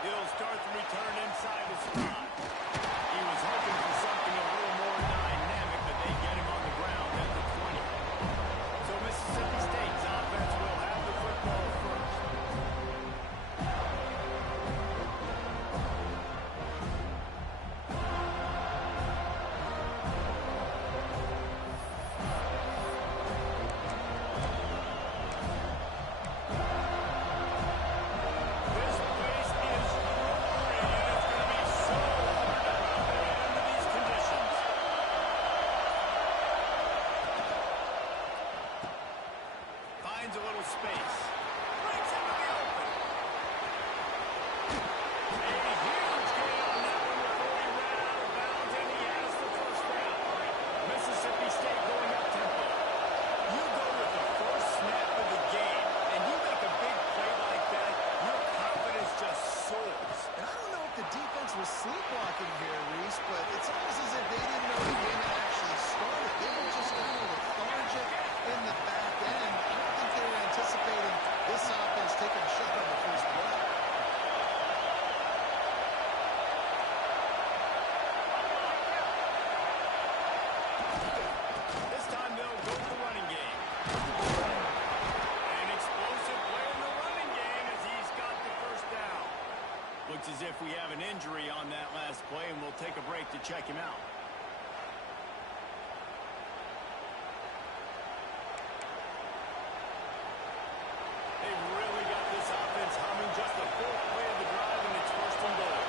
He'll start the return inside the spot. He was hoping for something a little more dynamic, but they get him on the ground at the 20. So Mississippi State's offense will have the football first. A little space. Breaks into the open. A huge gain on that one before he ran out of bounds, and he has the first down. Mississippi State going up tempo. You go with the first snap of the game, and you make a big play like that, your confidence just soars. And I don't know if the defense was sleepwalking here, Reese, but it's almost as if they didn't know the game had actually started. They were just kind of lethargic in the back end. I don't think they were anticipating this offense taking a shot on the first play. This time they'll go to the running game. An explosive play in the running game as he's got the first down. Looks as if we have an injury on that last play, and we'll take a break to check him out. They've really got this offense humming. Just the fourth play of the drive, and it's first and goal.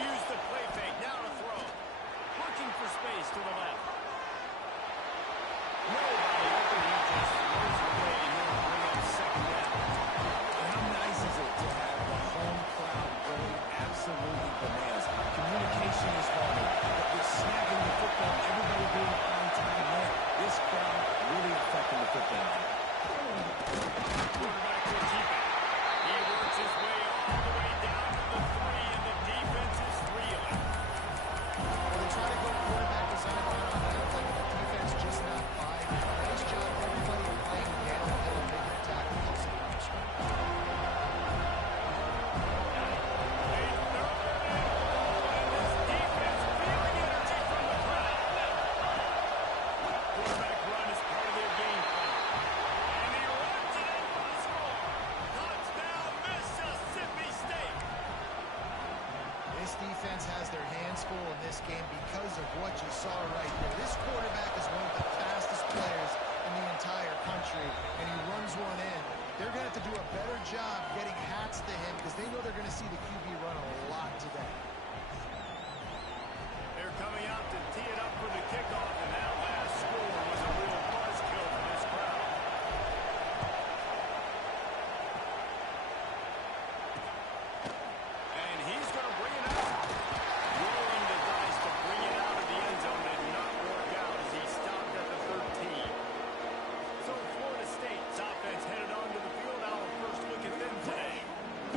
Use the play fake. Now to throw. Looking for space to the left. Nobody open. He just throws it away, and he'll bring up second down. How nice is it to have the home crowd going absolutely bananas? Communication is hard, but with snapping the football, everybody being on time there, this crowd really affecting the football. Quarterback will keep it. He works his way all the way down to the 3, and the defense is reeling. Well, they try to go quarterback design on that, but the defense just not buying it. Nice job, everybody playing downhill and making a tackle close to the line. Defense has their hands full in this game because of what you saw right there. This quarterback is one of the fastest players in the entire country, and he runs one in. They're going to have to do a better job getting hats to him because they know they're going to see the QB run a lot today. They're coming out to tee it up for the kickoff, and that last score was a real buzzkill for this crowd. And he's going to bring it out. Rolling the dice to bring it out of the end zone did not work out as he stopped at the 13. So Florida State's offense headed onto the field. Our first look at them today.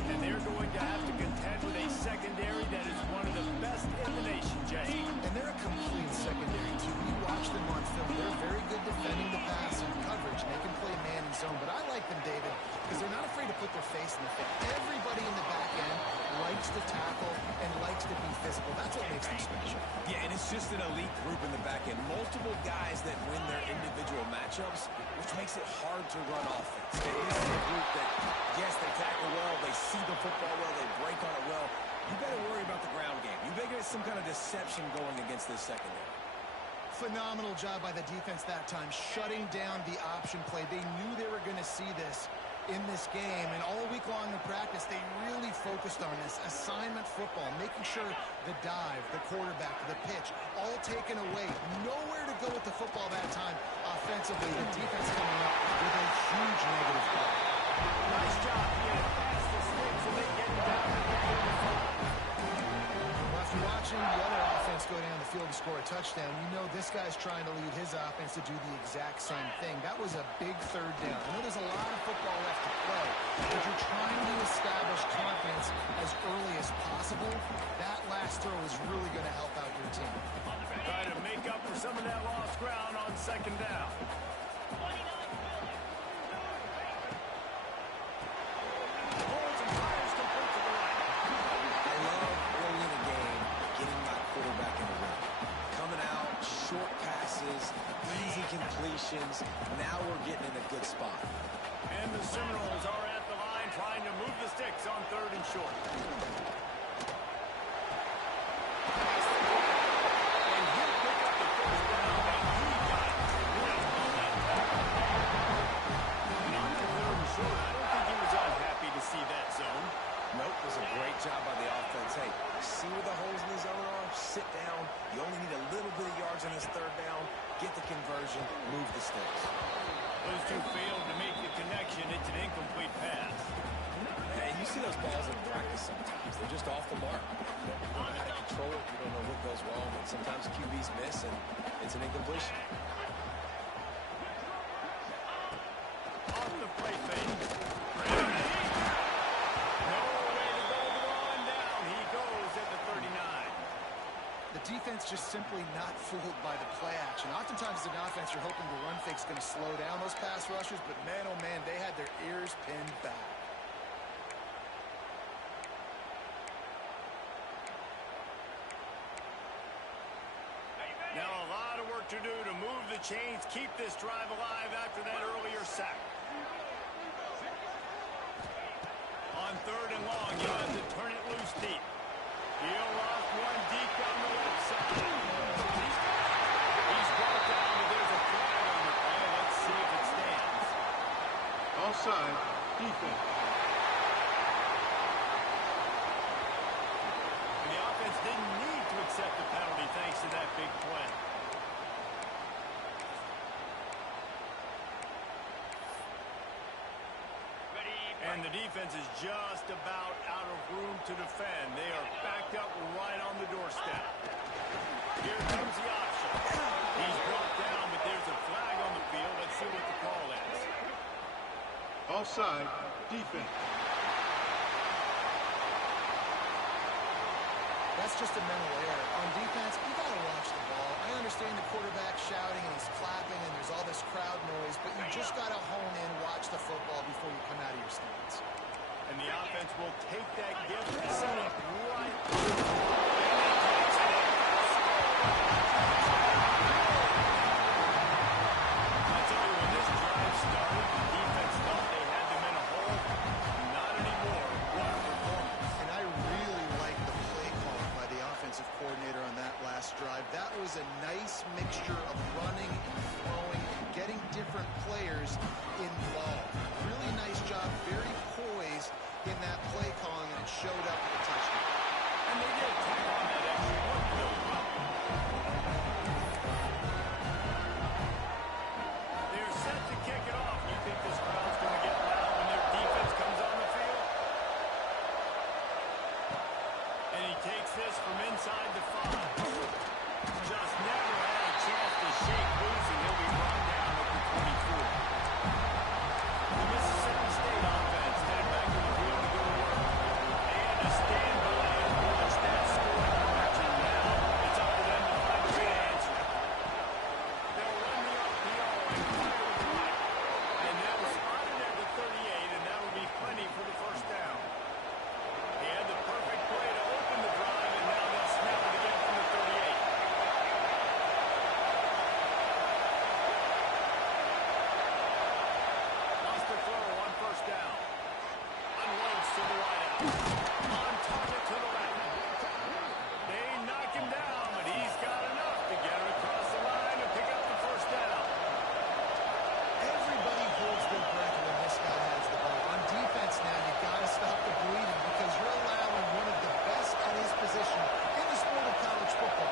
And they're going to have to contend with a secondary that is one of the best in the nation, Jay. And they're a complete secondary, too. When you watch them on film, they're very good defending the pass and coverage. They can play man and zone. But I like them, David, because they're not afraid to put their face in the field. Everybody in the back end likes to tackle and likes to be physical. That's what makes them special. Yeah, and it's just an elite group in the back end. Multiple guys that win their individual matchups, which makes it hard to run offense. This is a group that, yes, they tackle well, they see the football well, they break on it well. You better worry about the ground game. You better get some kind of deception going against this secondary. Phenomenal job by the defense that time, shutting down the option play. They knew they were going to see this in this game, and all week long in practice, they really focused on this assignment football, making sure the dive, the quarterback, the pitch, all taken away. Nowhere to go with the football that time offensively. The defense coming up with a huge negative play. Nice job getting past the sticks, and they get down to the 35. Well, after watching the other offense go down the field and score a touchdown, you know this guy's trying to lead his offense to do the exact same thing. That was a big third down. I know there's a lot of football left to play, but you're trying to establish confidence as early as possible. That last throw is really going to help out your team. Trying to make up for some of that lost ground on second down. plays. Now we're getting in a good spot. And the Seminoles are at the line trying to move the sticks on 3rd and short. And he'll pick up the first down, and he got drilled on that tackle. And on 3rd and short, I don't think he was unhappy to see that zone. Nope, it was a great job by the offense. Hey, see where the holes in the zone are? Sit down. You only need a little bit of yards on this 3rd down. Get the conversion. Move the sticks. Those two failed to make the connection. It's an incomplete pass. And you see those balls in practice sometimes. They're just off the mark. You don't know how to control it. You don't know what goes wrong. And sometimes QBs miss, and it's an incompletion. Off the play fake. No way to go the one down. He goes at the 39. The defense just simply not fooled by the play action. Oftentimes as an offense, you're hoping the run fake's going to slow down those pass rushers, but man, oh man, they had their ears pinned back. Now a lot of work to do to move the chains, keep this drive alive after that earlier sack. On 3rd and long, you have to turn it loose deep. He'll lost one deep down the left side. He's brought down, but there's a flag on the play. Let's see if it stands. Offside, defense. The offense didn't need to accept the penalty thanks to that big play. And the defense is just about out of room to defend. They are backed up right on the doorstep. Here comes the option. He's brought down, but there's a flag on the field. Let's see what the call is. Offside, defense. That's just a mental error. On defense, you got to watch the ball. I understand the quarterback shouting and he's clapping and there's all this crowd noise, but you just got to hone in, watch the football before you come out of your stance. And the offense will take that gift and set up right. I tell you, when this drive started, the defense thought they had them in a hole. Not anymore. What a performance. And I really like the play call by the offensive coordinator on that last drive. That was a nice mixture of running and throwing and getting different players involved. Really nice job, very poised in that play calling, and it showed up with a touchdown. And they did tack on that extra one, no problem. They're set to kick it off. You think this crowd's going to get loud when their defense comes on the field? And he takes this from inside the 5. Just never had a chance to shake loose, and he'll be brought down at the 24. The Mississippi State offense headed back to the field to go to work. And to stand by and watch that scoring margin now. It's up to them to find a way to answer it. They'll run the RPO and fire with the right. And that was spotted at the 38, and that will be plenty for the first down. He had the perfect play to open the drive, and now they'll snap it again from the 38. Lost the throw on 1st down. Unloads to the right out. On target to the right. They knock him down, but he's got enough to get it across the line and pick up the 1st down. Everybody holds their breath when this guy has the ball. On defense now, you got to stop the bleeding because you're allowing one of the best at his position in the sport of college football.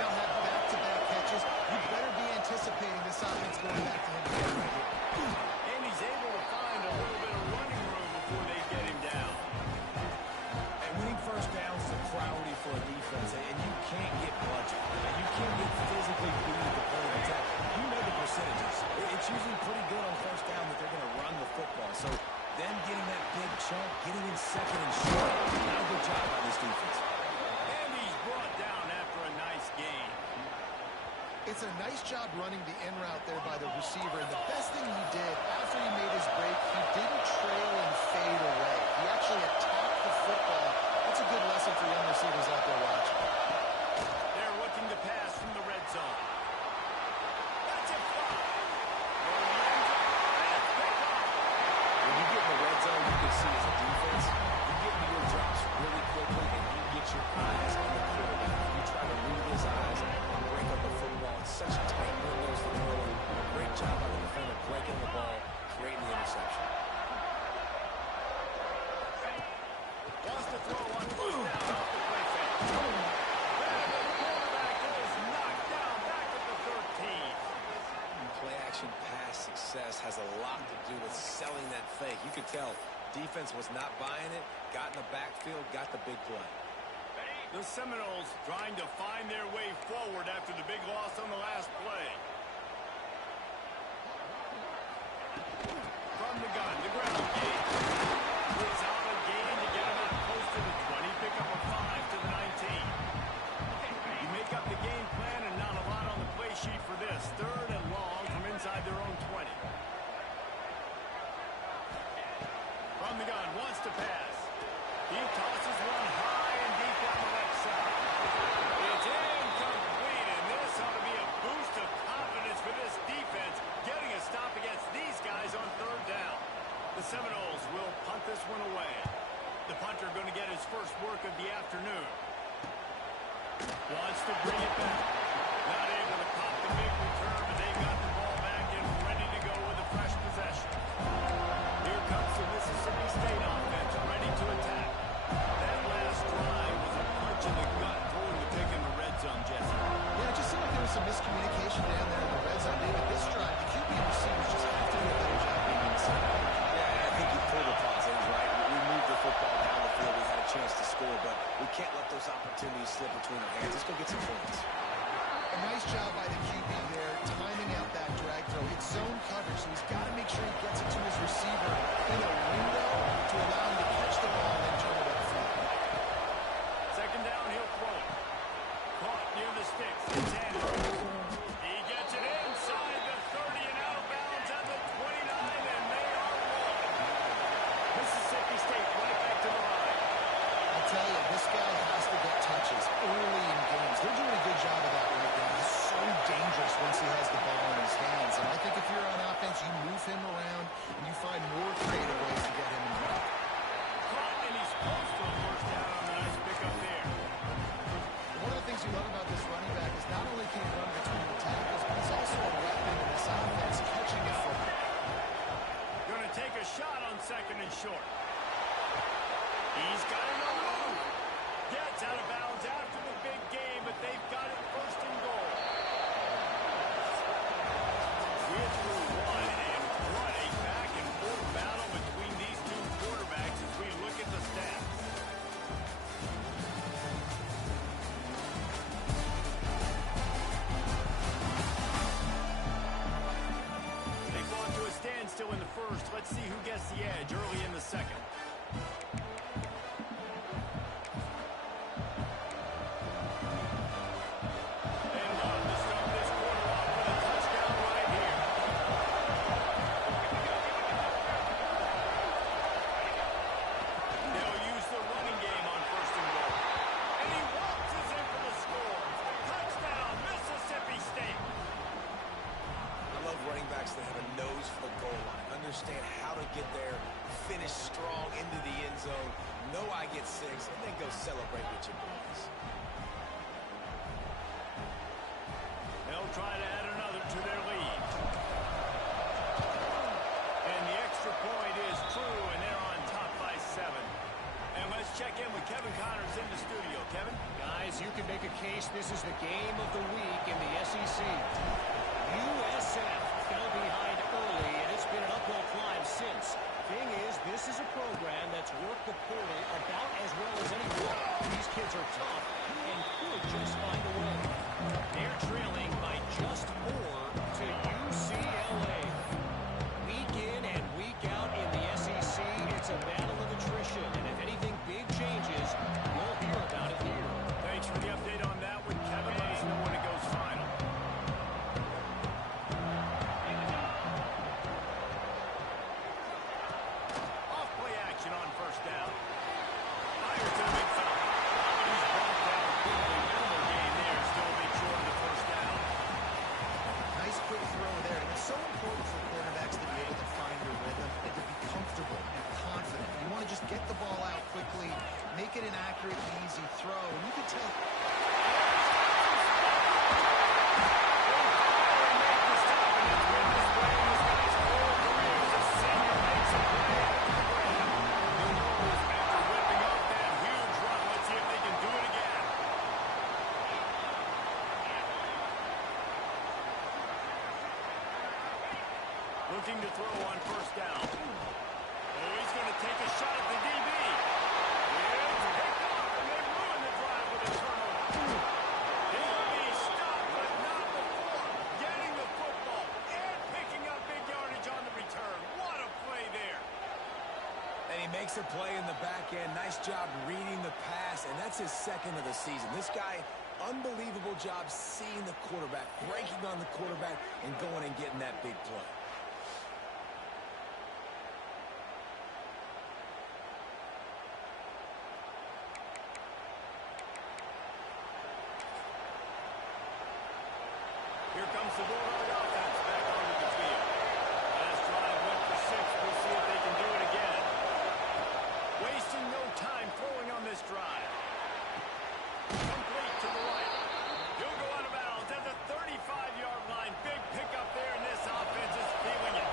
Now have back-to-back catches. You better be anticipating this offense going back to him again right here. And he's able to find a little bit of running room before they get him down. And winning 1st downs is a priority for a defense, and you can't get bludgeoned. And you can't get physically beat at the point of attack. You know the percentages. It's usually pretty good on 1st down that they're going to run the football. So them getting that big chunk, getting in 2nd and short, not a good job by this defense. And he's brought down after a nice gain. It's a nice job running the in route there by the receiver. And the best thing he did after he made his break, he didn't trail and fade away. He actually attacked the football. That's a good lesson for young receivers out there watching. They're looking to pass from the red zone. That's a fly. see as a defense, you get into your drops really quickly, and you get your eyes on the quarterback. You try to read his eyes and break up the football. It's such tight windows to throw in. Great job by the defender breaking the ball, creating the interception. Wants to throw on first down off the play fake. And the quarterback is knocked down back at the 13. Play action pass success has a lot to do with selling that fake. You could tell defense was not buying it, got in the backfield, got the big play. The Seminoles trying to find their way forward after the big loss on the last play. From the gun, the ground game. It's out of gain to get him out close to the 20. Pick up a 5 to the 19. You make up the game plan and not a lot on the play sheet for this. Third and long from inside their own 20. From the gun, wants to pass. He tosses one high and deep down the left side. It's incomplete, and this ought to be a boost of confidence for this defense, getting a stop against these guys on third down. The Seminoles will punt this one away. The punter going to get his first work of the afternoon. Wants to bring it back. Not able to pop the big return, but they got the ball back and ready to go with a fresh possession. Here comes the Mississippi State offense, ready to attack. That last drive was a punch in the gut, throwing the pick in the red zone, Jesse. Yeah, it just seemed like there was some miscommunication down there in the red zone. David, this drive, the QB and receivers just have to do a better job being inside. Yeah, I think you pulled the positives, right? We moved the football down the field. We had a chance to score, but we can't let those opportunities slip between our hands. Let's go get some points. A nice job by the QB there, timing out that drag throw. It's zone coverage, so he's got to make sure he gets it to his receiver in a window to allow him to catch the ball and then turn it upfield. Second down, he'll throw it. Caught near the sticks. It's Andrews. He gets it inside the 30 and out of bounds at the 29, and they are rolling. Mississippi State right back to the line. I'll tell you, this guy has to get touches early in games. They're doing a good job of that right now. He's so dangerous once he has the ball in his hands. And I think if you're on offense, you move him around and you find more creative ways to get him involved. Caught, and he's close to a first down on the nice pickup there. One of the things you love about this running back is not only can he run between the tackles, but he's also a weapon in this offense, catching it from him. Going to take a shot on second and short. He's got it on the move. Gets out of bounds after the big game, but they've got it first and goal. We're through one, and what a back-and-forth battle between these two quarterbacks as we look at the stats. They go to a standstill in the first. Let's see who gets the edge early in the second. And love to start this quarter off with a touchdown right here. They'll use the running game on first and goal. And he waltzes in for the score. Touchdown, Mississippi State. I love running backs that have a nose for the goal line, understand how to get there, finish strong into the end zone, know I get 6, and then go celebrate with your boys. They'll try to add another to their lead. And the extra point is true, and they're on top by 7. And let's check in with Kevin Connors in the studio. Kevin? Guys, you can make a case this is the game of the week in the SEC. USF fell behind early, and it's been an uphill climb since. Thing is, this is a program that's worked the portal about as well as anyone. These kids are tough and could just find a way. They're trailing by just 4 to UCLA. Week in and week out in the SEC, it's a battle of attrition, and if anything big changes, we'll hear about it here. Thanks for the update on that one, Kevin. Let us know when it goes final. Off play action on first down. Fires to the big foul. He's brought down quickly. Minimal gain there. Still a big short of the first down. Nice quick throw there. It's so important for the quarterback accurate, easy throw. And you can tell. Looking to throw on first down. Oh, he's going to take a shot at the DB. It's picked off, and they ruin the drive with a turnover. He'll be stopped, but not before getting the football and picking up big yardage on the return. What a play there. And he makes a play in the back end. Nice job reading the pass, and that's his second of the season. This guy, unbelievable job seeing the quarterback, breaking on the quarterback, and going and getting that big play. Here comes the Bulldog offense back onto the field. Last drive went for 6. We'll see if they can do it again. Wasting no time throwing on this drive. Complete to the right. He'll go out of bounds at the 35-yard line. Big pickup there, and this offense is feeling it.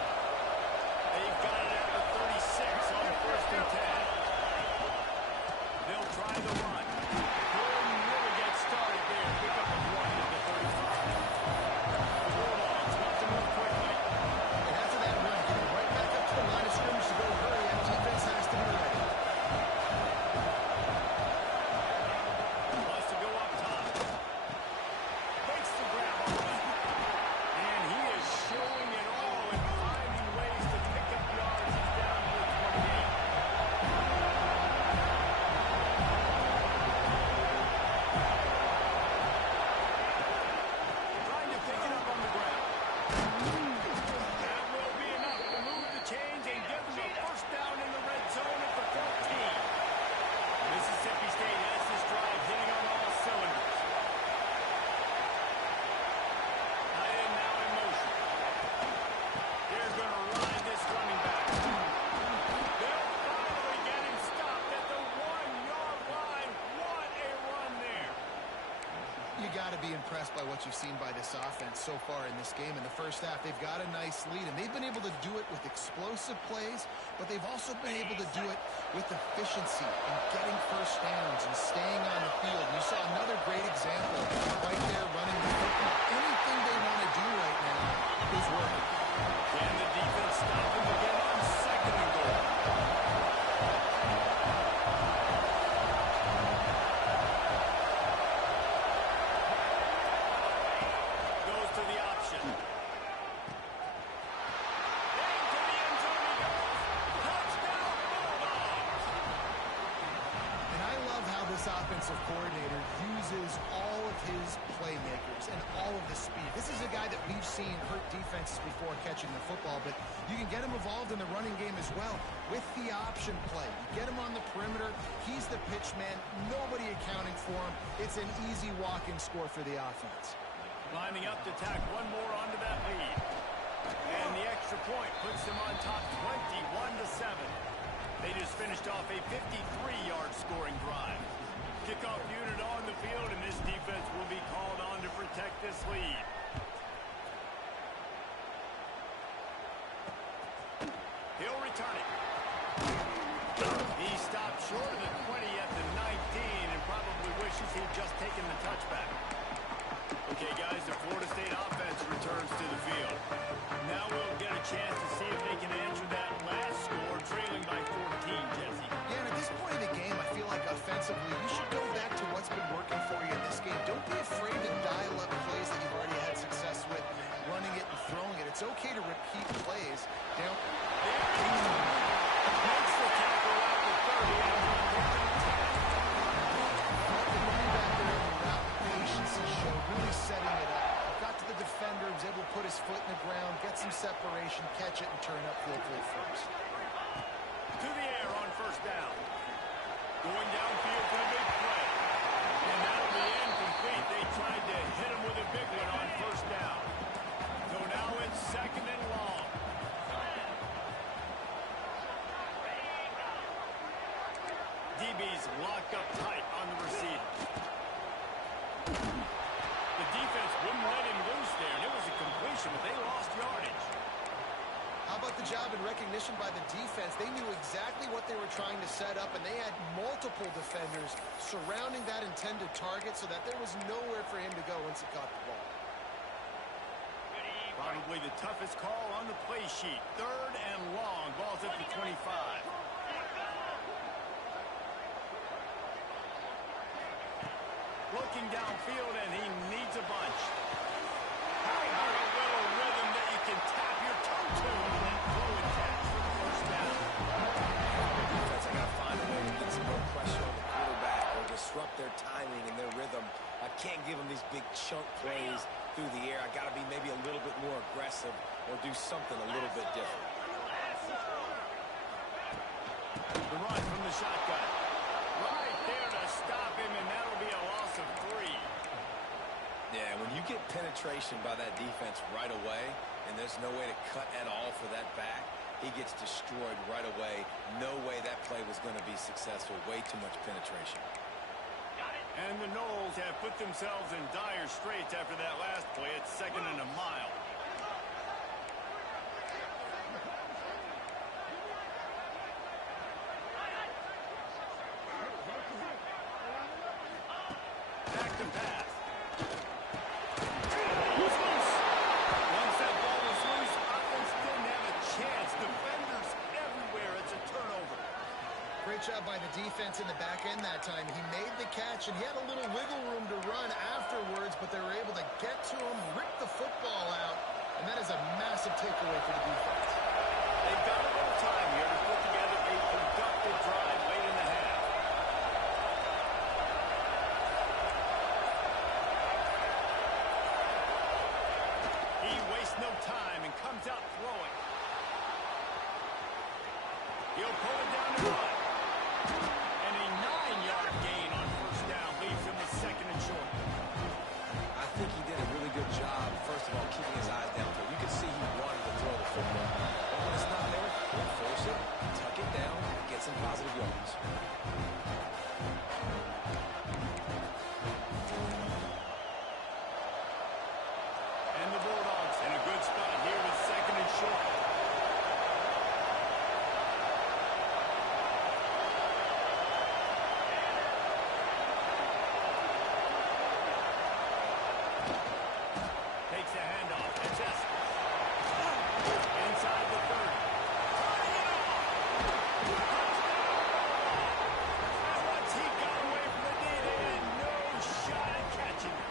They've got it at the 36 on first and 10. They'll try the run. Couldn't really get started there. Pick up a 1 at the 35. Be impressed by what you've seen by this offense so far in this game. In the first half, they've got a nice lead, and they've been able to do it with explosive plays, but they've also been able to do it with efficiency and getting first downs and staying on the field. You saw another great example right there running the football. Anything they want to do right now is working. Can the defense stop them again on second and goal? Offensive coordinator uses all of his playmakers and all of the speed. This is a guy that we've seen hurt defenses before catching the football, but you can get him involved in the running game as well with the option play. You get him on the perimeter. He's the pitch man. Nobody accounting for him. It's an easy walk-in score for the offense. Lining up to tack one more onto that lead. And the extra point puts them on top 21-7. They just finished off a 53-yard scoring drive. Kickoff unit on the field, and this defense will be called on to protect this lead. He'll return it. He stopped short of the 20 at the 19 and probably wishes he'd just taken the touchback. Okay, guys, the Florida State offense returns to the field. Now we'll get a chance to see if they can answer that last score, trailing by 14, Jesse. Yeah, and at this point of the game, I feel like offensively, you should go back to what's been working for you in this game. Don't be afraid to dial up plays that you've already had success with, running it and throwing it. It's okay to repeat plays. Down. Makes the tackle out to 30 after a picture. The running back there in the route, patience he showed, really setting it up. Got to the defender, was able to put his foot in the ground, get some separation, catch it, and turn upfield for the first. To the air on first down. Going downfield for the big play. And that'll be incomplete. They tried to hit him with a big one on first down. So now it's second and long. DB DB's locked up tight on the receiver. The defense wouldn't let him loose there, and it was a completion, but they lost yardage. How about the job and recognition by the defense? They knew exactly what they were trying to set up, and they had multiple defenders surrounding that intended target so that there was nowhere for him to go once he caught the ball. Probably the toughest call on the play sheet. 3rd and long. Ball's at the 25. Looking downfield, and he needs a bunch. How about a little rhythm that you can tap your toe to and then throw and catch for the first down? Defense, I gotta find a way to get some more pressure on the quarterback or disrupt their timing and their rhythm. I can't give them these big chunk plays through the air. I gotta be maybe a little bit more aggressive or do something a little bit different. The run from the shotgun. Right there to stop him, and that'll be a loss of 3. Yeah, when you get penetration by that defense right away, and there's no way to cut at all for that back, he gets destroyed right away. No way that play was going to be successful. Way too much penetration. And the Noles have put themselves in dire straits after that last play. It's 2nd and a mile. Back to pass. He's loose. Once that ball was loose, offense didn't have a chance. Defenders everywhere. It's a turnover. Great job by the defense in the back end that time. He made the catch, and he had a little wiggle room to run afterwards, but they were able to get to him, rip the football out, and that is a massive takeaway for the defense. They've got a little time here to put together a productive drive late in the half. He wastes no time and comes out throwing. He'll pull it down and run. And a 9-yard gain on first down leaves him with 2nd and short. I think he did a really good job, first of all, keeping his eyes downfield. You can see he wanted to throw the football. But when it's not there, he'll force it, tuck it down, get some positive yards. And the Bulldogs in a good spot here with 2nd and short. Takes the handoff. It's Estes. Inside the 30. Turning it off. Once he got away from the D, they had no shot at catching him.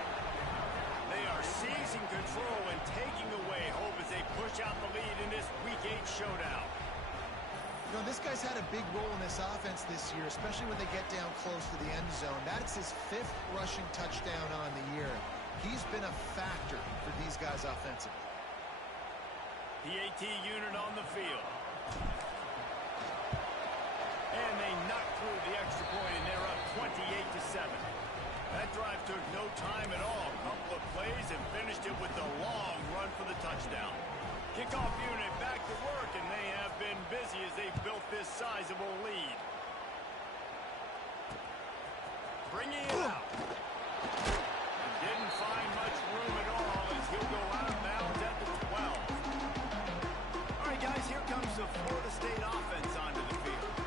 They are seizing control and taking away hope as they push out the lead in this Week 8 showdown. You know, this guy's had a big role in this offense this year, especially when they get down close to the end zone. That's his 5th rushing touchdown on the year. He's been a factor for these guys offensively. The AT unit on the field. And they knock through the extra point, and they're up 28-7. That drive took no time at all. A couple of plays and finished it with a long run for the touchdown. Kickoff unit back to work, and they have been busy as they've built this sizable lead. Bringing it out. Didn't find much room at all as he'll go out of bounds at the 12. All right, guys, here comes the Florida State offense onto the field.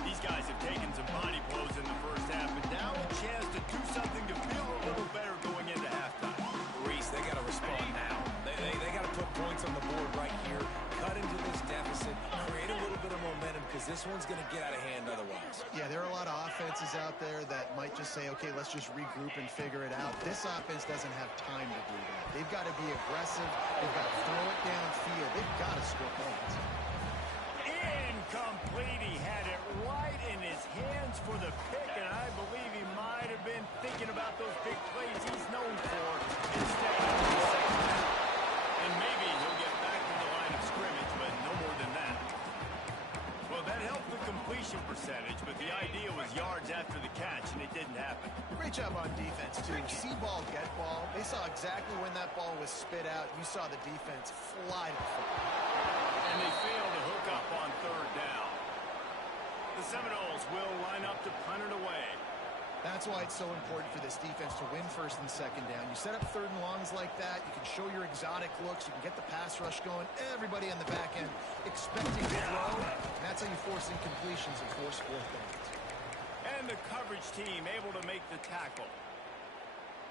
These guys have taken some body blows in the first half, but now a chance to do something to feel a little better going into halftime. Reese, they got to respond now. They got to put points on the board right here, cut into this deficit, create a little bit of momentum, because this one's going to get out of hand otherwise. Yeah, there are a lot of offenses out there that might just say, okay, let's just regroup and figure it out. This offense doesn't have time to do that. They've got to be aggressive. They've got to throw it downfield. They've got to score points. Incomplete. He had it right in his hands for the pick, and I believe he might have been thinking about those big plays he's known for instead of the second half. And maybe he'll get back to the line of scrimmage, but no more than that. Well, that helped the completion percentage, but the idea was yards after the catch, and it didn't happen. Great job on defense, too. See ball, get ball. They saw exactly when that ball was spit out. You saw the defense fly to the football. And they failed to hook up on 3rd down. The Seminoles will line up to punt it away. That's why it's so important for this defense to win first and second down. You set up third and longs like that, you can show your exotic looks, you can get the pass rush going, everybody on the back end expecting to throw, and that's how you force incompletions and force fourth downs. And the coverage team able to make the tackle.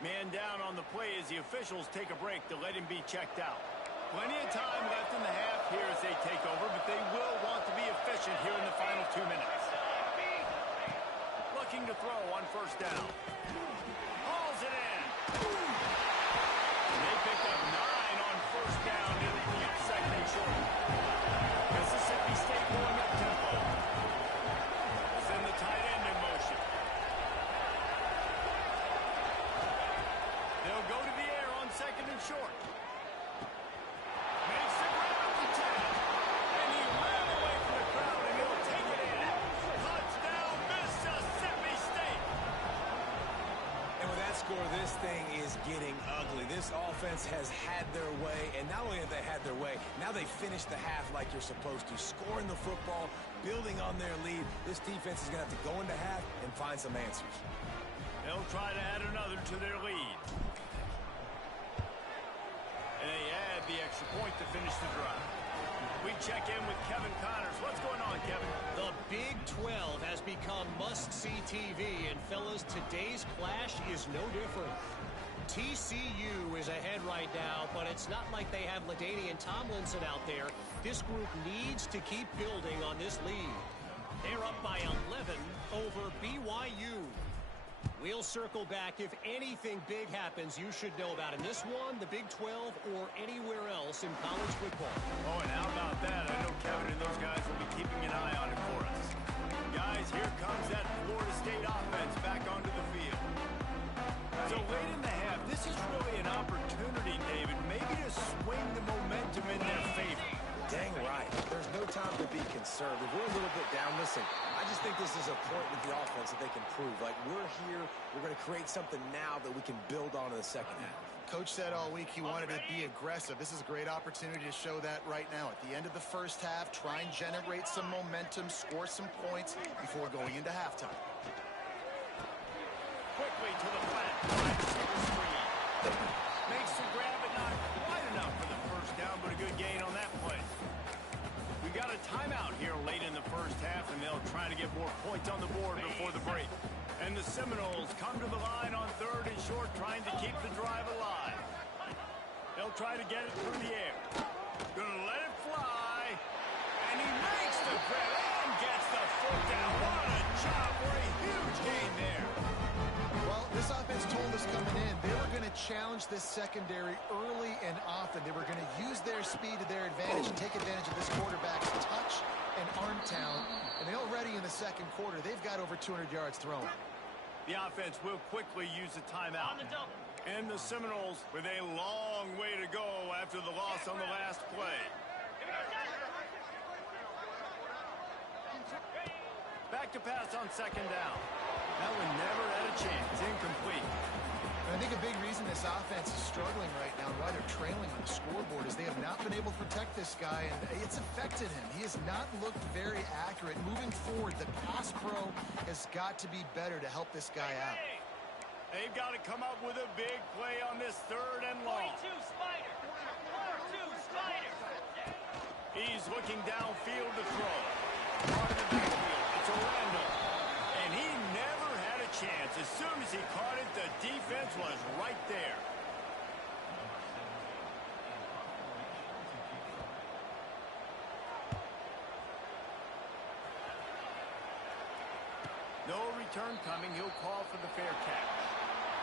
Man down on the play as the officials take a break to let him be checked out. Plenty of time left in the half here as they take over, but they will want to be efficient here in the final 2 minutes. Looking to throw on first down. Hauls it in. They picked up 9 on first down in the second and short. Mississippi State going up tempo. Send the tight end in motion. They'll go to the air on second and short. Makes the grab at the 10. And he ran away from the crowd, and he'll take it in. Touchdown, Mississippi State. And with that score, this thing is getting ugly. This offense has had their way, and not only have they had their way, now they finish the half like you're supposed to, scoring the football, building on their lead. This defense is going to have to go into half and find some answers. They'll try to add another to their lead. And they add the extra point to finish the drive. We check in with Kevin Connors. What's going on, Kevin? The Big 12 has become must-see TV, and fellas, today's clash is no different. TCU is ahead right now, but it's not like they have LaDainian Tomlinson out there. This group needs to keep building on this lead. They're up by 11 over BYU. We'll circle back. If anything big happens, you should know about in this one, the Big 12, or anywhere else in college football. Oh, and how about that? I know Kevin and those guys will be keeping an eye on it for us. Guys, here comes that Florida State offense back onto the field. So late in the half, this is really an opportunity, David, maybe to swing the momentum in their favor. Dang right. There's no time to be conservative. We're a little bit down. Listen, I just think this is a point with the offense that they can prove. Like, we're here, we're going to create something now that we can build on in the second half. Coach said all week he wanted to be aggressive. This is a great opportunity to show that right now. At the end of the first half, try and generate some momentum, score some points before going into halftime. Quickly to the flat. Makes the grab, but not quite enough for the first down, but a good gain on that play. We got a timeout here late in the first half, and they'll try to get more points on the board before the break. And the Seminoles come to the line on third and short, trying to keep the drive alive. They'll try to get it through the air. Gonna let it fly. And he makes the grab and gets the foot down. What a job for a huge gain there. Well, this offense told us coming in they were going to challenge this secondary early and often. They were going to use their speed to their advantage and take advantage of this quarterback's touch and arm talent. And they already in the second quarter, they've got over 200 yards thrown. The offense will quickly use the timeout. And the Seminoles with a long way to go after the loss on the last play. Back to pass on second down. That one never had a chance. Incomplete. And I think a big reason this offense is struggling right now and why they're trailing on the scoreboard is they have not been able to protect this guy, and it's affected him. He has not looked very accurate. Moving forward, the pass pro has got to be better to help this guy out. They've got to come up with a big play on this third and long. 42 Spider. 42 Spider. He's looking downfield to throw. Part of the backfield. It's Orlando. And he never had a chance. As soon as he caught it, the defense was right there. No return coming. He'll call for the fair catch.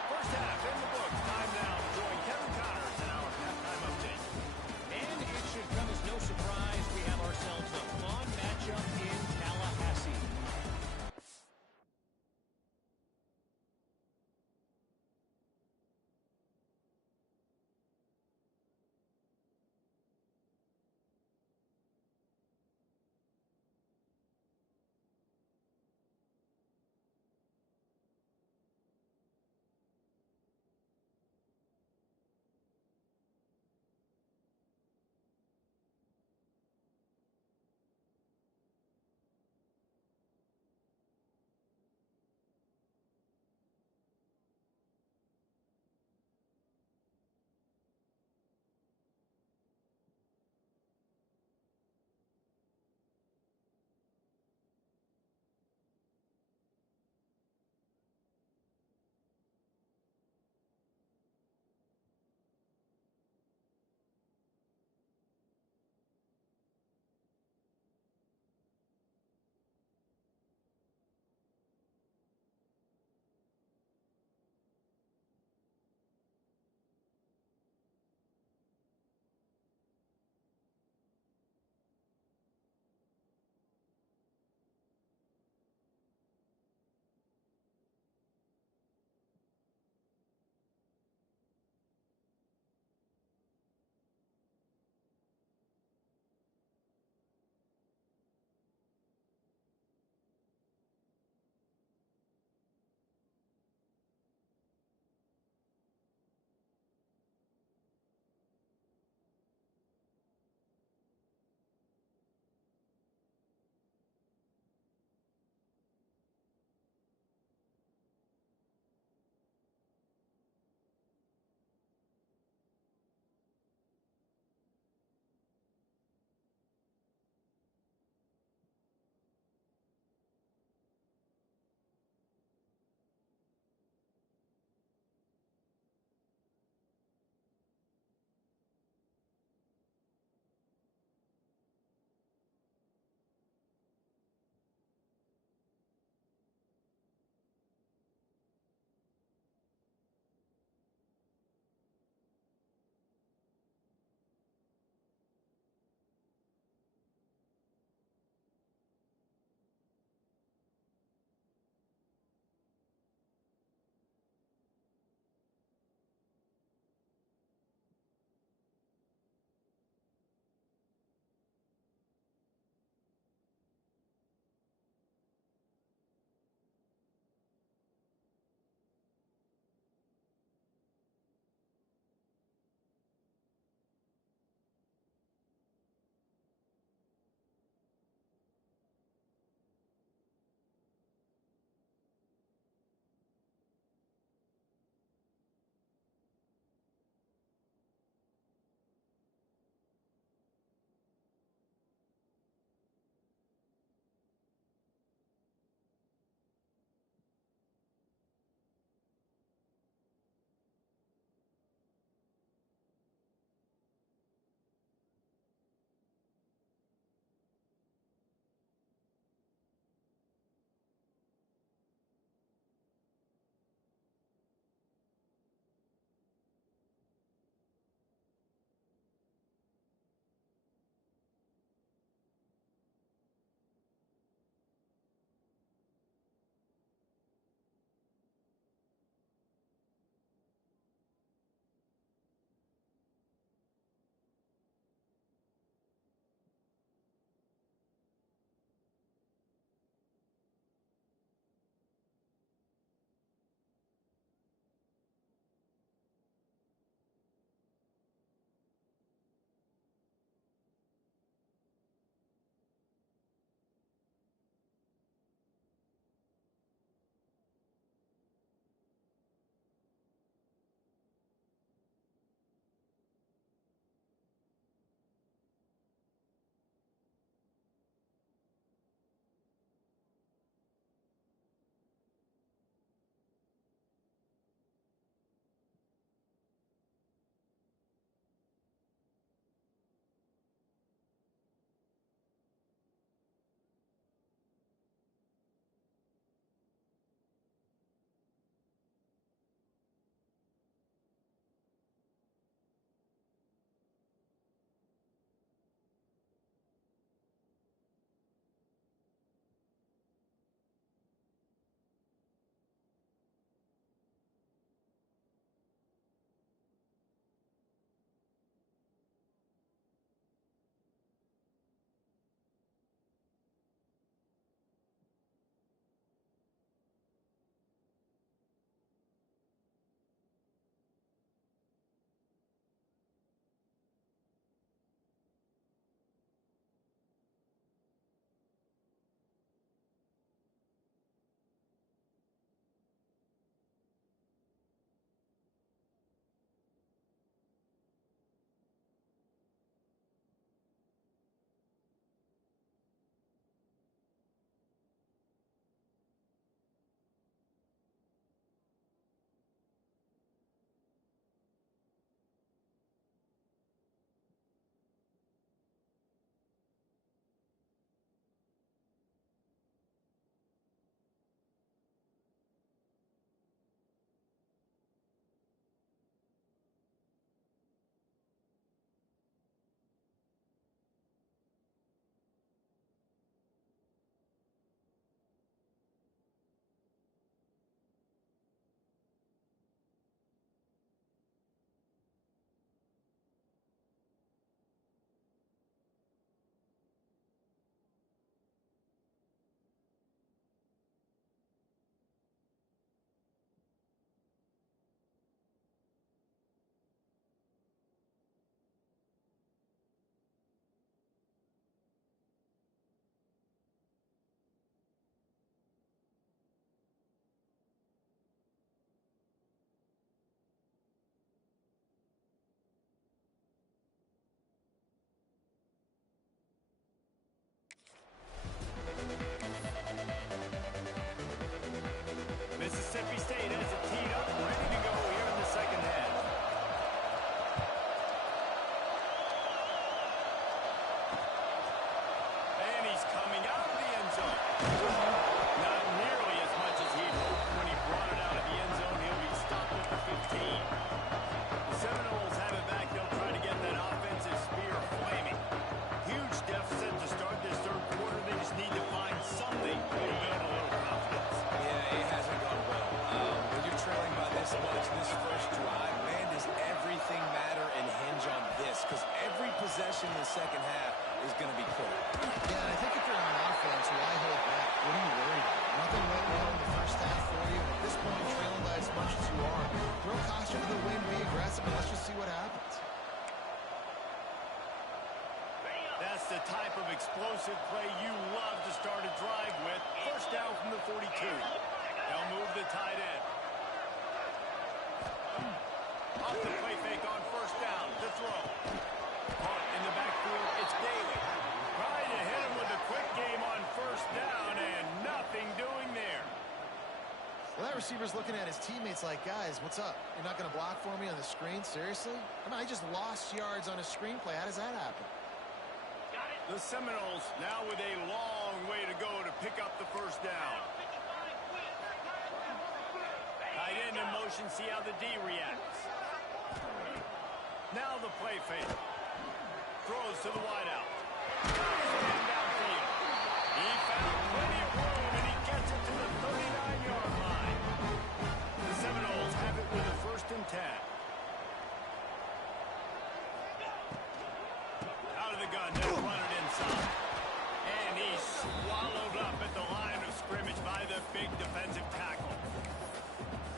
First half in the books. Time now to join Kevin Connors in our halftime update. And it should come as no surprise we have ourselves a fun matchup in Tallahassee. type of explosive play you love to start a drive with. First down from the 42. They'll move the tight end. Off the play fake on first down. The throw. Caught in the backfield. It's Daly. Trying to hit him with a quick game on first down and nothing doing there. Well, that receiver's looking at his teammates like, guys, what's up? You're not going to block for me on the screen? Seriously? I mean, I just lost yards on a screenplay. How does that happen? The Seminoles now with a long way to go to pick up the first down. Tight end in motion, see how the D reacts. Now the play fake. Throws to the wideout. And downfield. He found plenty of room, and he gets it to the 39-yard line. The Seminoles have it with a 1st and 10. Out of the gun, they'll run it inside. And he's swallowed up at the line of scrimmage by the big defensive tackle.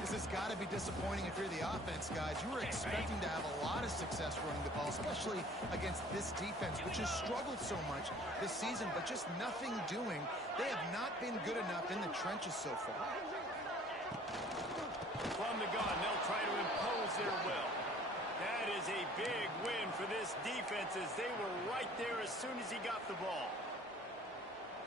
This has got to be disappointing if you're the offense, guys. You were expecting to have a lot of success running the ball, especially against this defense, which has struggled so much this season, but just nothing doing. They have not been good enough in the trenches so far. From the gun, they'll try to impose their will. That is a big win for this defense as they were right there as soon as he got the ball.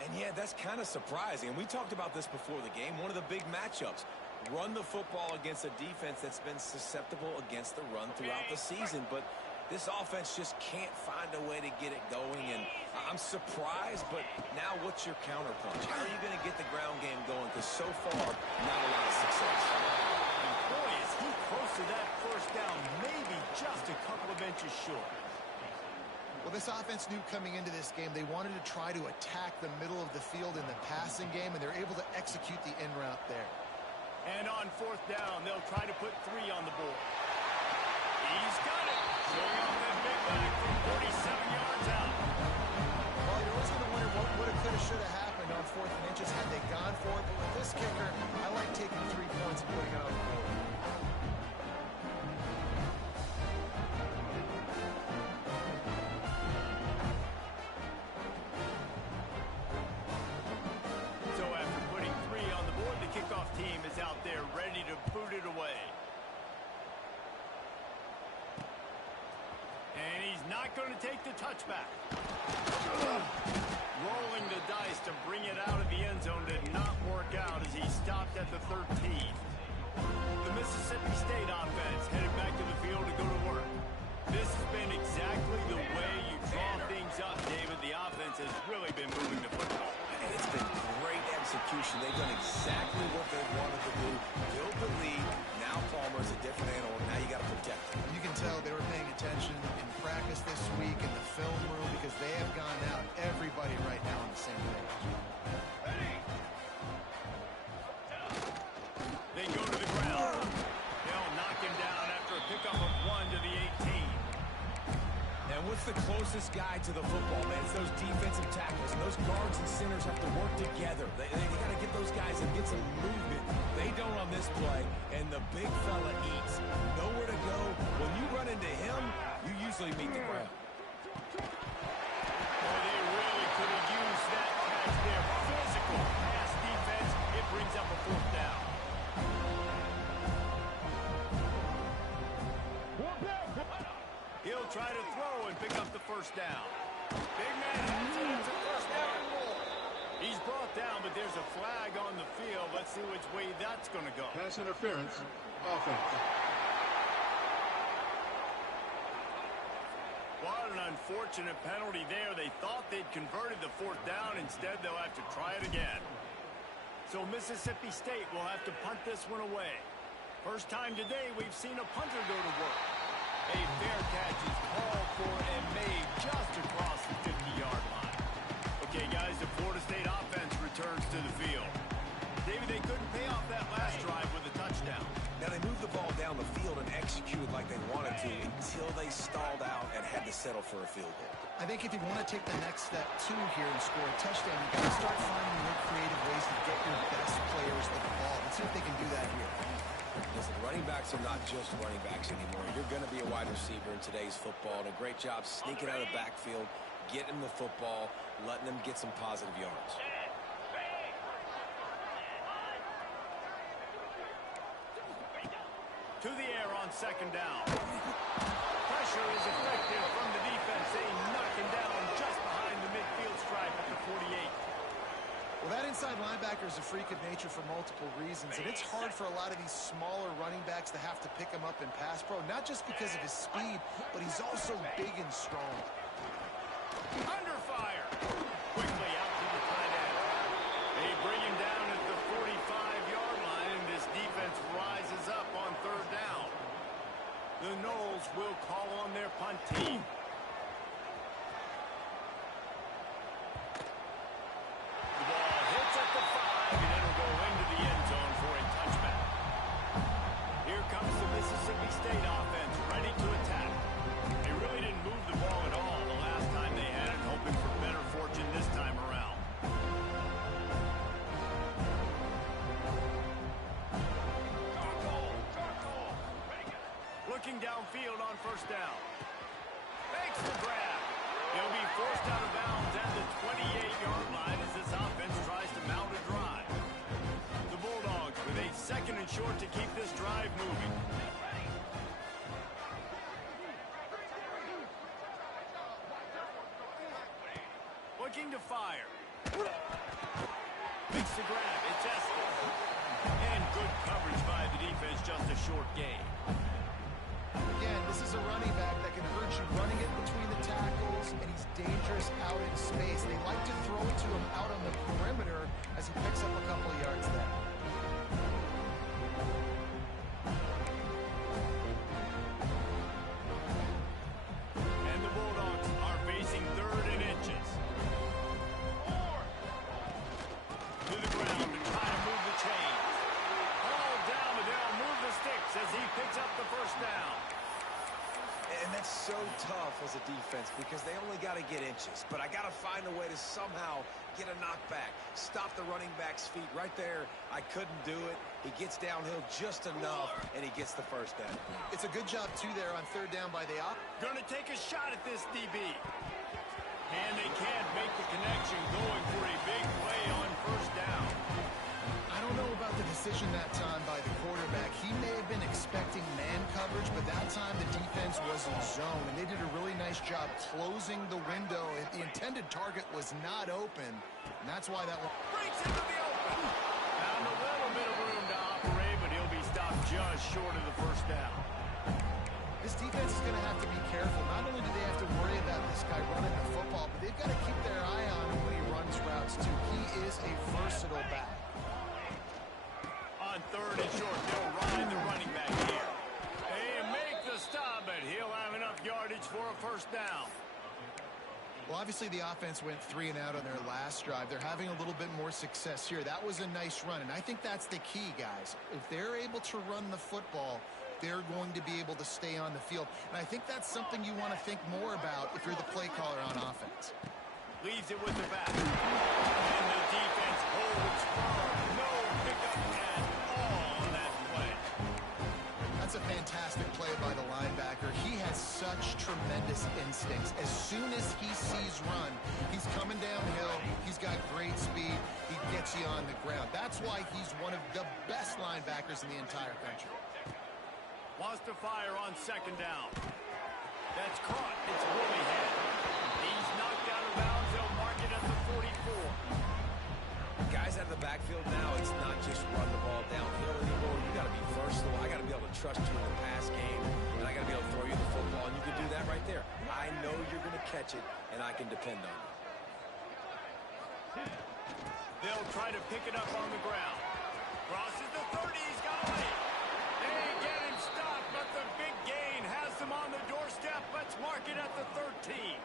And yeah, that's kind of surprising. And we talked about this before the game. One of the big matchups. Run the football against a defense that's been susceptible against the run throughout the season. But this offense just can't find a way to get it going. And I'm surprised, but now what's your counterpunch? How are you going to get the ground game going? Because so far, not a lot of success. And boy, is he close to that first down, maybe just a couple of inches short. Well, this offense knew coming into this game they wanted to try to attack the middle of the field in the passing game, and they're able to execute the in route there. And on 4th down, they'll try to put 3 on the board. He's got it. Showing off that big leg from 47 yards out. Well, you're always going to wonder what would have, could have, should have happened on 4th and inches had they gone for it. But with this kicker, I like taking 3 points and putting it on the board. Team is out there ready to boot it away. And he's not going to take the touchback. Rolling the dice to bring it out of the end zone did not work out as he stopped at the 13. The Mississippi State offense headed back to the field to go to work. This has been exactly the way you draw things up, David. The offense has really been moving the football. And it's been great execution. They've done exactly what they wanted to do. Build the lead. Now Palmer's a different animal. Now you got to protect him. You can tell they were paying attention in practice this week in the film room because they have gone out. Everybody right now on the same page. They go to the ground. They'll knock him down after a pickup of 1 to the 18. And what's the closest guy to the football, man? It's those defensive tackles. And those guards and centers have to work together. They got to get those guys and get some movement. They don't on this play, and the big fella eats. Nowhere to go. When you run into him, you usually meet the ground. Well, they really could have used that catch there. Physical pass defense. It brings up a 4th down. He'll try to throw and pick up the first down. Big man, it's a first down and more. He's brought down, but there's a flag on the field. Let's see which way that's going to go. Pass interference, offense. What an unfortunate penalty there. They thought they'd converted the 4th down. Instead, they'll have to try it again. So Mississippi State will have to punt this one away. First time today we've seen a punter go to work. A fair catch is called for and made just across the 50-yard line. Okay, guys, the Florida State offense returns to the field. David, they couldn't pay off that last drive with a touchdown. Now, they moved the ball down the field and executed like they wanted to until they stalled out and had to settle for a field goal. I think if you want to take the next step, too, here and score a touchdown, you've got to start finding more creative ways to get your best players to the ball. Let's see if they can do that here. Listen, running backs are not just running backs anymore. You're going to be a wide receiver in today's football. And a great job sneaking out of the backfield, getting him the football, letting them get some positive yards. To the air on second down. Pressure is effective from the defense. They knock him down just behind the midfield stripe at the 48. Well, that inside linebacker is a freak of nature for multiple reasons, and it's hard for a lot of these smaller running backs to have to pick him up in pass pro, not just because of his speed, but he's also big and strong. Under fire. Quickly out to the tight end. They bring him down at the 45-yard line, and this defense rises up on third down. The Noles will call on their punt team. The ball hits at the 5, and it'll go into the end zone for a touchback. Here comes the Mississippi State offense, ready to attack. They really didn't move the ball at all the last time they had it, hoping for better fortune this time around. Looking downfield on first down. Makes the grab. He'll be forced out of bounds at the 28-yard line as this offense tries to mount a drive. The Bulldogs with a second and short to keep this drive moving. Looking to fire. Makes the grab. It's Estes. And good coverage by the defense, just a short gain. Again, this is a running back that can hurt you running it between the tackles, and he's dangerous out in space. They like to throw it to him out on the perimeter as he picks up a couple of yards there. And the Bulldogs are facing third and inches. To the ground to try to move the chains. Ball down, but they'll move the sticks as he picks up the first down. And that's so tough as a defense because they only got to get inches. But I got to find a way to somehow get a knockback, stop the running back's feet right there. I couldn't do it. He gets downhill just enough, and he gets the first down. It's a good job, too, there on third down by the op. Gonna take a shot at this DB. And they can't make the connection, going for a big play on first down. I don't know about the decision that time by the quarterback. He may have been expecting man coverage, but that time the defense was in zone, and they did a really nice job closing the window. The intended target was not open, and that's why that one Breaks into the open. Found a little bit of room to operate, but he'll be stopped just short of the first down. This defense is going to have to be careful. Not only do they have to worry about this guy running the football, but they've got to keep their eye on him when he runs routes, too. He is a versatile back. On third and short, they'll ride the running back here. They make the stop, but he'll have enough yardage for a first down. Well, obviously the offense went 3 and out on their last drive. They're having a little bit more success here. That was a nice run, and I think that's the key, guys. If they're able to run the football, they're going to be able to stay on the field. And I think that's something you want to think more about if you're the play caller on offense. Leaves it with the back. And the defense holds firm. No pickup at all on that play. That's a fantastic play by the linebacker. He has such tremendous instincts. As soon as he sees run, he's coming downhill. He's got great speed. He gets you on the ground. That's why he's one of the best linebackers in the entire country. Wants to fire on second down. That's caught. It's Willyhead. He's knocked out of bounds. They'll mark it at the 44. Guys out of the backfield now, it's not just run the ball downhill anymore. You got to be versatile. I got to be able to trust you in the pass game, and I got to be able to throw you the football, and you can do that right there. I know you're going to catch it, and I can depend on you. They'll try to pick it up on the ground. Crosses the 30. He's got away. They get him stopped, but the big gain has them on the doorstep. Let's mark it at the 13.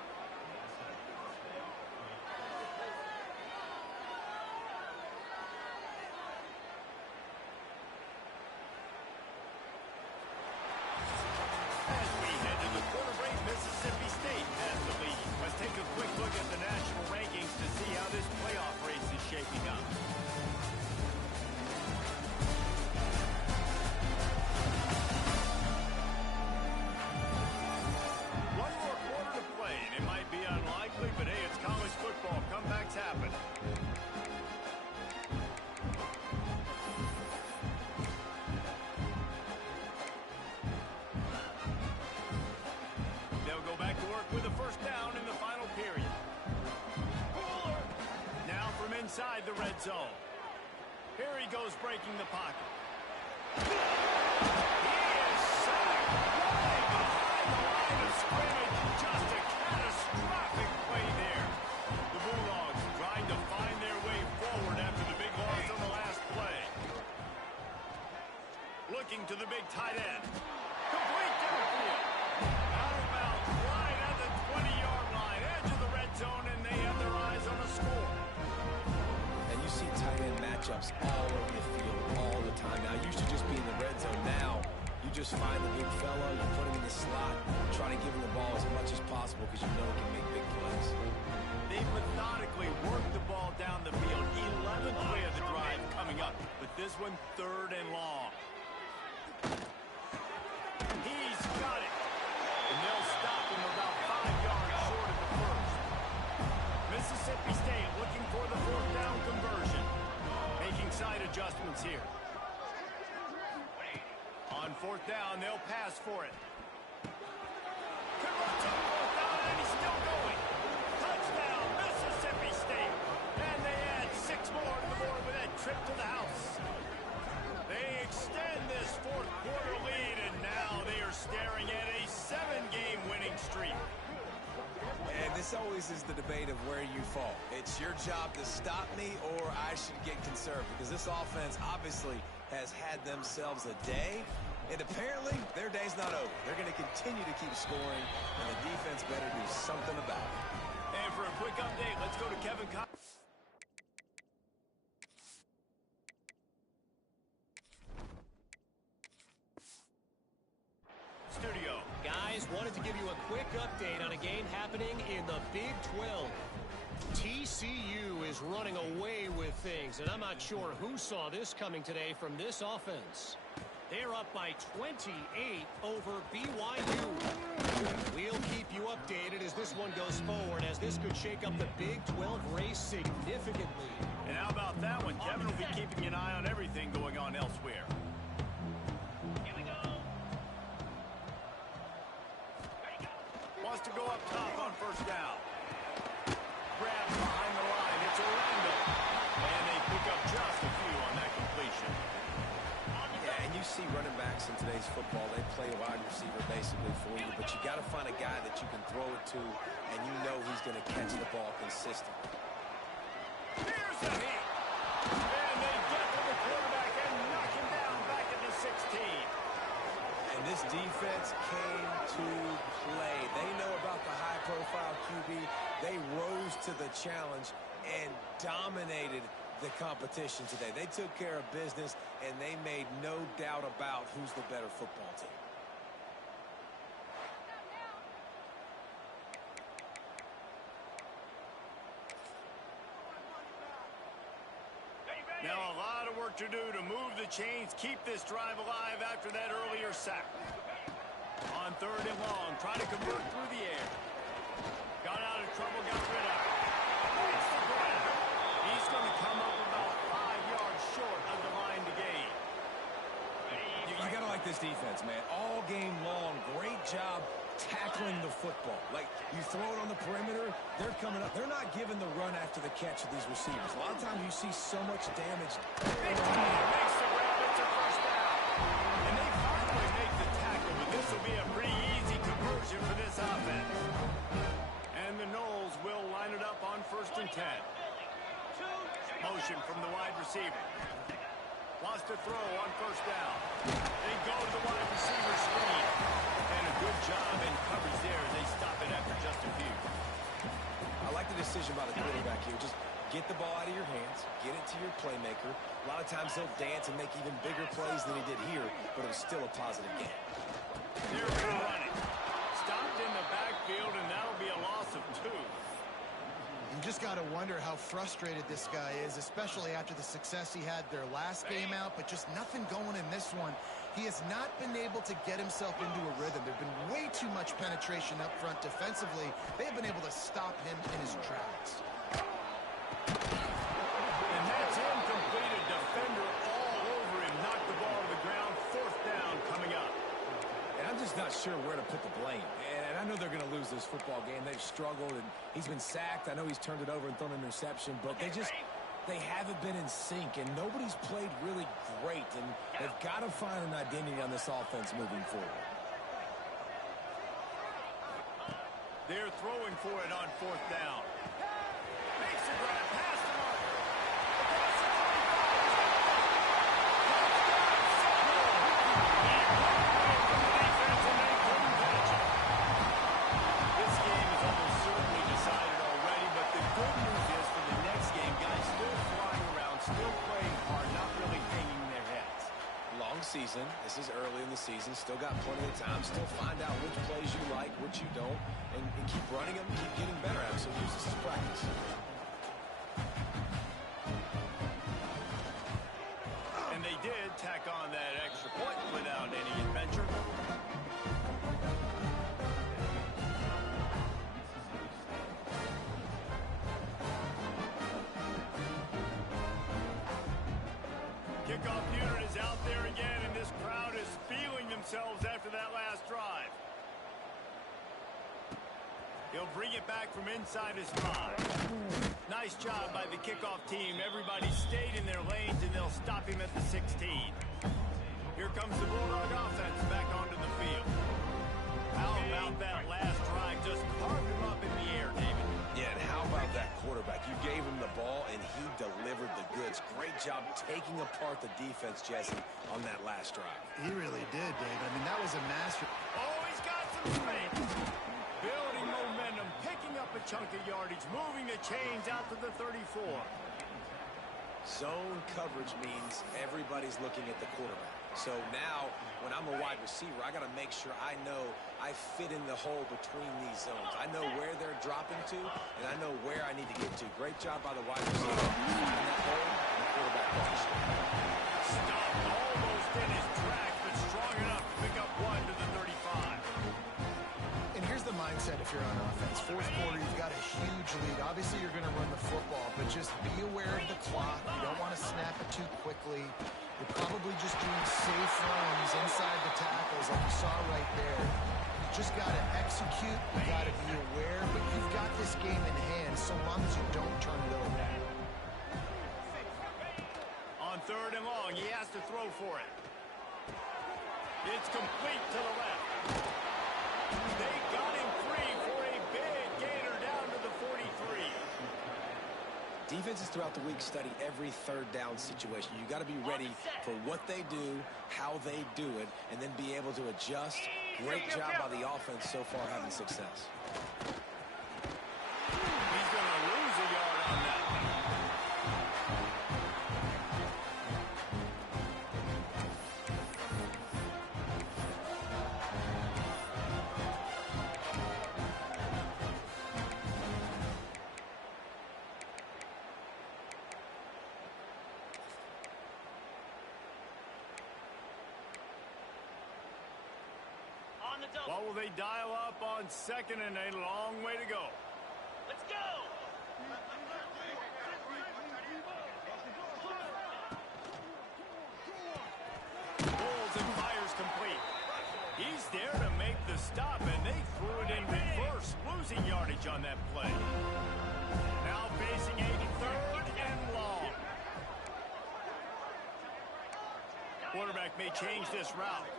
As we head to the quarter break, Mississippi State has the lead. Let's take a quick look at the national rankings to see how this playoff race is shaping up. One more quarter to play, and it might be unlikely, but inside the red zone. Here he goes breaking the pocket. He is sacked right behind the line of scrimmage. Just a catastrophic play there. The Bulldogs trying to find their way forward after the big loss on the last play. Looking to the big tight end. Complete downfield. Out of bounds, right at the 20-yard line, edge of the red zone, and they have their eyes on a score. And you see tight end matchups all over the field all the time. Now, it used to just be in the red zone. Now, you just find the big fella, you put him in the slot, try to give him the ball as much as possible because you know he can make big plays. They methodically work the ball down the field. 11th play of the drive coming up, but this one 3rd and long. He's got it. And they'll stop him about 5 yards short of the first. Mississippi State looking for the 4th down conversion. Making side adjustments here. On 4th down, they'll pass for it. Converts on 4th down, and he's still going. Touchdown, Mississippi State. And they add 6 more to the board with that trip to the house. They extend this 4th quarter lead, and now they are staring at a 7-game winning streak. And this always is the debate of where you fall. It's your job to stop me or I should get conserved because this offense obviously has had themselves a day, and apparently their day's not over. They're going to continue to keep scoring, and the defense better do something about it. And for a quick update, let's go to Kevin Cox. Studio. Guys, wanted to give you a quick update on a game happening in the Big 12. TCU is running away with things, and I'm not sure who saw this coming today from this offense. They're up by 28 over BYU. We'll keep you updated as this one goes forward, as this could shake up the Big 12 race significantly. And how about that one? Kevin will be keeping an eye on everything going on elsewhere. Here we go. Wants to go up top on 1st down. Grabs behind the line. It's Orlando. And they pick up just a few on that completion. Yeah, and you see running backs in today's football, they play wide receiver basically for you, but you got to find a guy that you can throw it to, and you know he's going to catch the ball consistently. Here's the hit. And they get to the quarterback and knock him down back at the 16. And this defense came to play. They know about the high-profile QB. They rose to the challenge and dominated the competition today. They took care of business, and they made no doubt about who's the better football team. Now a lot of work to do to move the chains, keep this drive alive after that earlier sack. On 3rd and long, try to convert through the air. Got out of trouble, got rid of it. Hits the ground. He's going to come up about 5 yards short of the line to gain. You got to like this defense, man. All game long, great job tackling the football. Like, you throw it on the perimeter, they're coming up. They're not giving the run after the catch of these receivers. A lot of times you see so much damage. Makes the grab. It's a 1st down. And they finally make the tackle, but this will be a pretty easy conversion for this offense. And the Noles will line it up on 1st and 10. Motion from the wide receiver. Wants to throw on 1st down. They go to the wide receiver screen. And a good job in coverage there. They stop it after just a few. I like the decision by the quarterback here. Just get the ball out of your hands, get it to your playmaker. A lot of times he'll dance and make even bigger plays than he did here, but it was still a positive game. They're going to run it. Stopped in the backfield, and that'll be a loss of 2. You just got to wonder how frustrated this guy is, especially after the success he had their last game out, but just nothing going in this one. He has not been able to get himself into a rhythm. There's been way too much penetration up front defensively. They've been able to stop him in his tracks. And that's incomplete. A defender all over him. Knocked the ball to the ground. 4th down coming up. And I'm just not sure where to put the blame. And I know they're going to lose this football game. They've struggled, and he's been sacked. I know he's turned it over and thrown an interception, but they They haven't been in sync, and nobody's played really great, and they've got to find an identity on this offense moving forward. They're throwing for it on 4th down. Makes a grab past the marker. Across the 25. This game is almost certainly decided already, but the good news is for the next game, guys still flying around, still playing hard, not really hanging their heads. Long season. This is early in the season. Still got plenty of time. Still find out which plays you like, which you don't, and keep running them, keep getting better at them. So use this as practice. And they did tack on that extra point without any adventure. Kickoff unit is out there again, and this crowd is feeling themselves after that last drive. He'll bring it back from inside his 5. Nice job by the kickoff team. Everybody stayed in their lanes, and they'll stop him at the 16. Here comes the Bulldog offense back onto the field. How about that last drive? Just carved him up in the air, David. Yeah, and how about that quarterback? You gave him the ball, and he delivered the goods. Great job taking apart the defense, Jesse, on that last drive. He really did, Dave. I mean, that was a master. Oh, he's got some space. Building momentum, picking up a chunk of yardage, moving the chains out to the 34. Zone coverage means everybody's looking at the quarterback. So now, when I'm a wide receiver, I got to make sure I know I fit in the hole between these zones. I know where they're dropping to, and I know where I need to get to. Great job by the wide receiver. Finding that hole, and the quarterback launched it. Stopped almost in his tracks, but strong enough to pick up 1 to the 35. And here's the mindset if you're on offense. 4th quarter, you've got a huge lead. Obviously, you're going to run the football, but just be aware of the clock. You don't want to snap it too quickly. You're probably just doing safe runs inside the tackles like you saw right there. You just got to execute. You got to be aware, but you've got this game in hand so long as you don't turn it over. On 3rd and long, he has to throw for it. It's complete to the left. They got him free for a big gainer down to the 43. Defenses throughout the week study every 3rd down situation. You got to be ready for what they do, how they do it, and then be able to adjust. Great job by the offense so far having success. He's going to lose a yard on that. On the double. What will they dial up on 2nd and a long way to go? Let's go. Pulls and fires complete. He's there to make the stop, and they threw it in reverse, losing yardage on that play. Now facing a 3rd and long. Quarterback may change this route.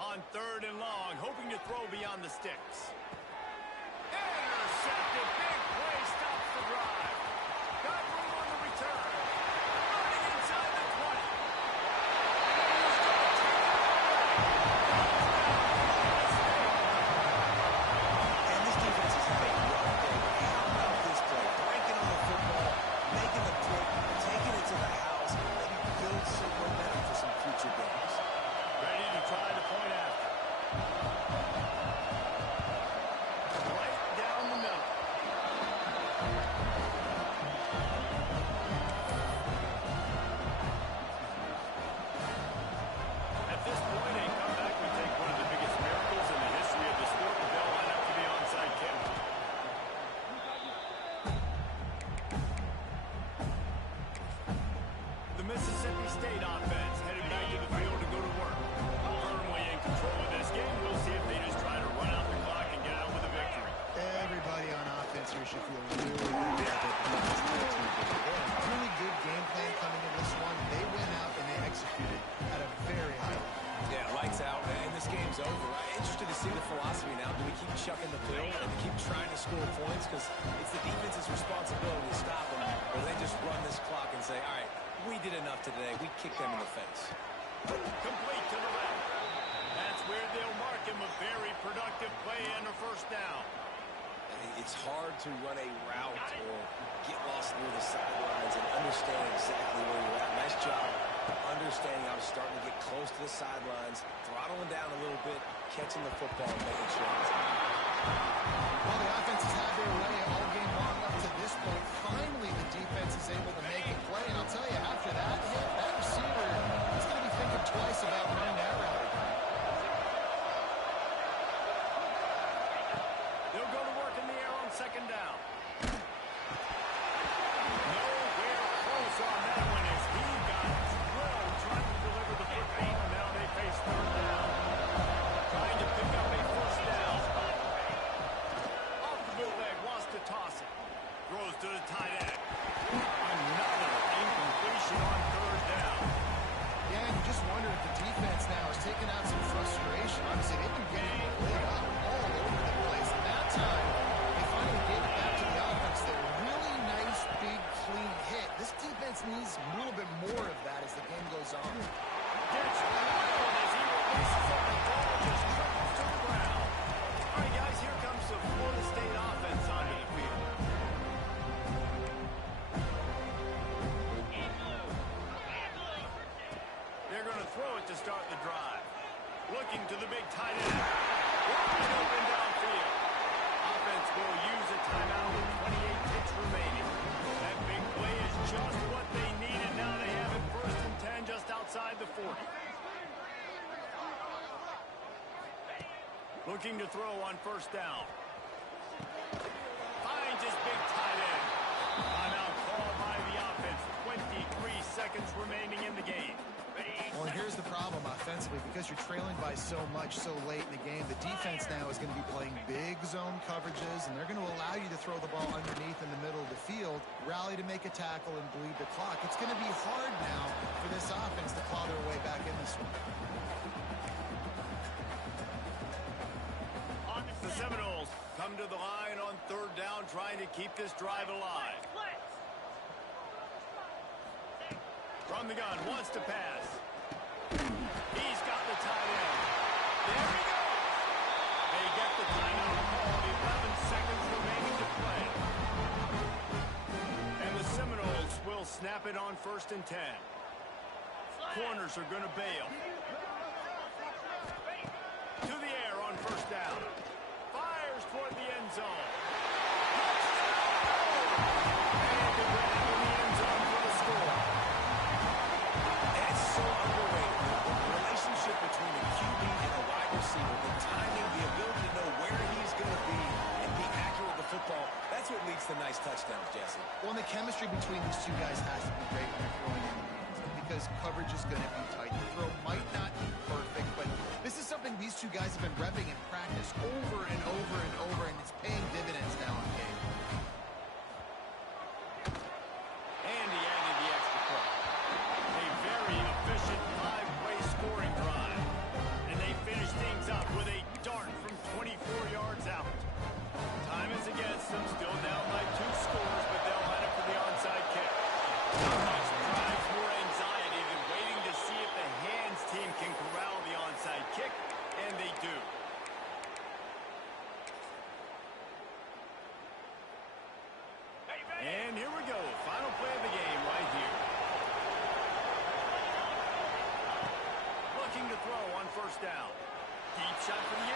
On 3rd and long, hoping to throw beyond the sticks. Intercepted. Big play stops the drive. Got room on the return. Running inside the 20. And this defense is having a rough day. How about this play? Breaking on the football, making the pick, taking it to the house, maybe build some momentum for some future games. Ready to try the point after. Right down the middle. At this point, a comeback would take one of the biggest miracles in the history of the sport, but they'll line up for the onside kick. The Mississippi State offense headed back to the field to go to work. Firmly in control of this philosophy now. Do we keep chucking the pill and keep trying to score points because it's the defense's responsibility to stop them, or they just run this clock and say, all right, we did enough today. We kicked them in the face. Complete to the left. That's where they'll mark him a very productive play and a first down. It's hard to run a route or get lost near the sidelines and understand exactly where you're at. Nice job understanding I was starting to get close to the sidelines, throttling down a little bit, catching the football and making sure it's out. Well, the offense has had their way all game long up to this point. Finally, the defense is able to make a play. And I'll tell you, after that hit, that receiver is going to be thinking twice about running that route. They'll go to work in the air on second down. Nowhere close on that one as he got drilled trying to deliver the football, and now they face third down. Trying to pick up a first down. Off the bootleg, wants to toss it. Throws to the tight end. Another incompletion on third down. Yeah, and you just wonder if the defense now is taking out some frustration. Obviously, they've been getting lit up all over the place. And that time, they finally gave it back to the offense. They're really nice, big, clean hit. This defense needs a little bit more of that as the game goes on. Gets wild as he releases it. The ball just trickles to the ground. All right, guys, here comes the Florida State offense onto the field. They're going to throw it to start the drive. Looking to the big tight end. Wide open downfield. Offense will use a timeout with 28 ticks remaining. That big play is just what they needed. Now they have it first and 10 just outside the 40. Looking to throw on first down. Finds his big tight end. Timeout called by the offense. 23 seconds remaining in the game. Well, and here's the problem offensively. Because you're trailing by so much so late in the game, the defense now is going to be playing big zone coverages, and they're going to allow you to throw the ball underneath in the middle of the field, rally to make a tackle, and bleed the clock. It's going to be hard now for this offense to claw their way back in this one. The Seminoles come to the line on third down, trying to keep this drive alive. From the gun, wants to pass. He's got the tight end. There he goes. They get the timeout called. 11 seconds remaining to play. And the Seminoles will snap it on first and 10. Corners are going to bail. To the air on first down. Fires toward the end zone. And the grab in the end zone for the score. It's so underrated. The relationship between a QB and a wide receiver, the timing, the ability to know where he's going to be and be accurate with the football, that's what leads to nice touchdowns, Jesse. Well, and the chemistry between these two guys has to be great when they're throwing in the hands, because coverage is going to be tight. The throw might not be perfect, but this is something these two guys have been repping in practice over and over and over, and it's paying dividends now in game. And he added the extra point. A very efficient 5-play scoring drive. And they finish things up with a dart from 24 yards out. Time is against them, still down by 2 scores, but they'll line up for the onside kick. Not much drives more anxiety than waiting to see if the hands team can corral the onside kick, and they do. And here we go, final play of the game right here. Looking to throw on first down. Deep shot for the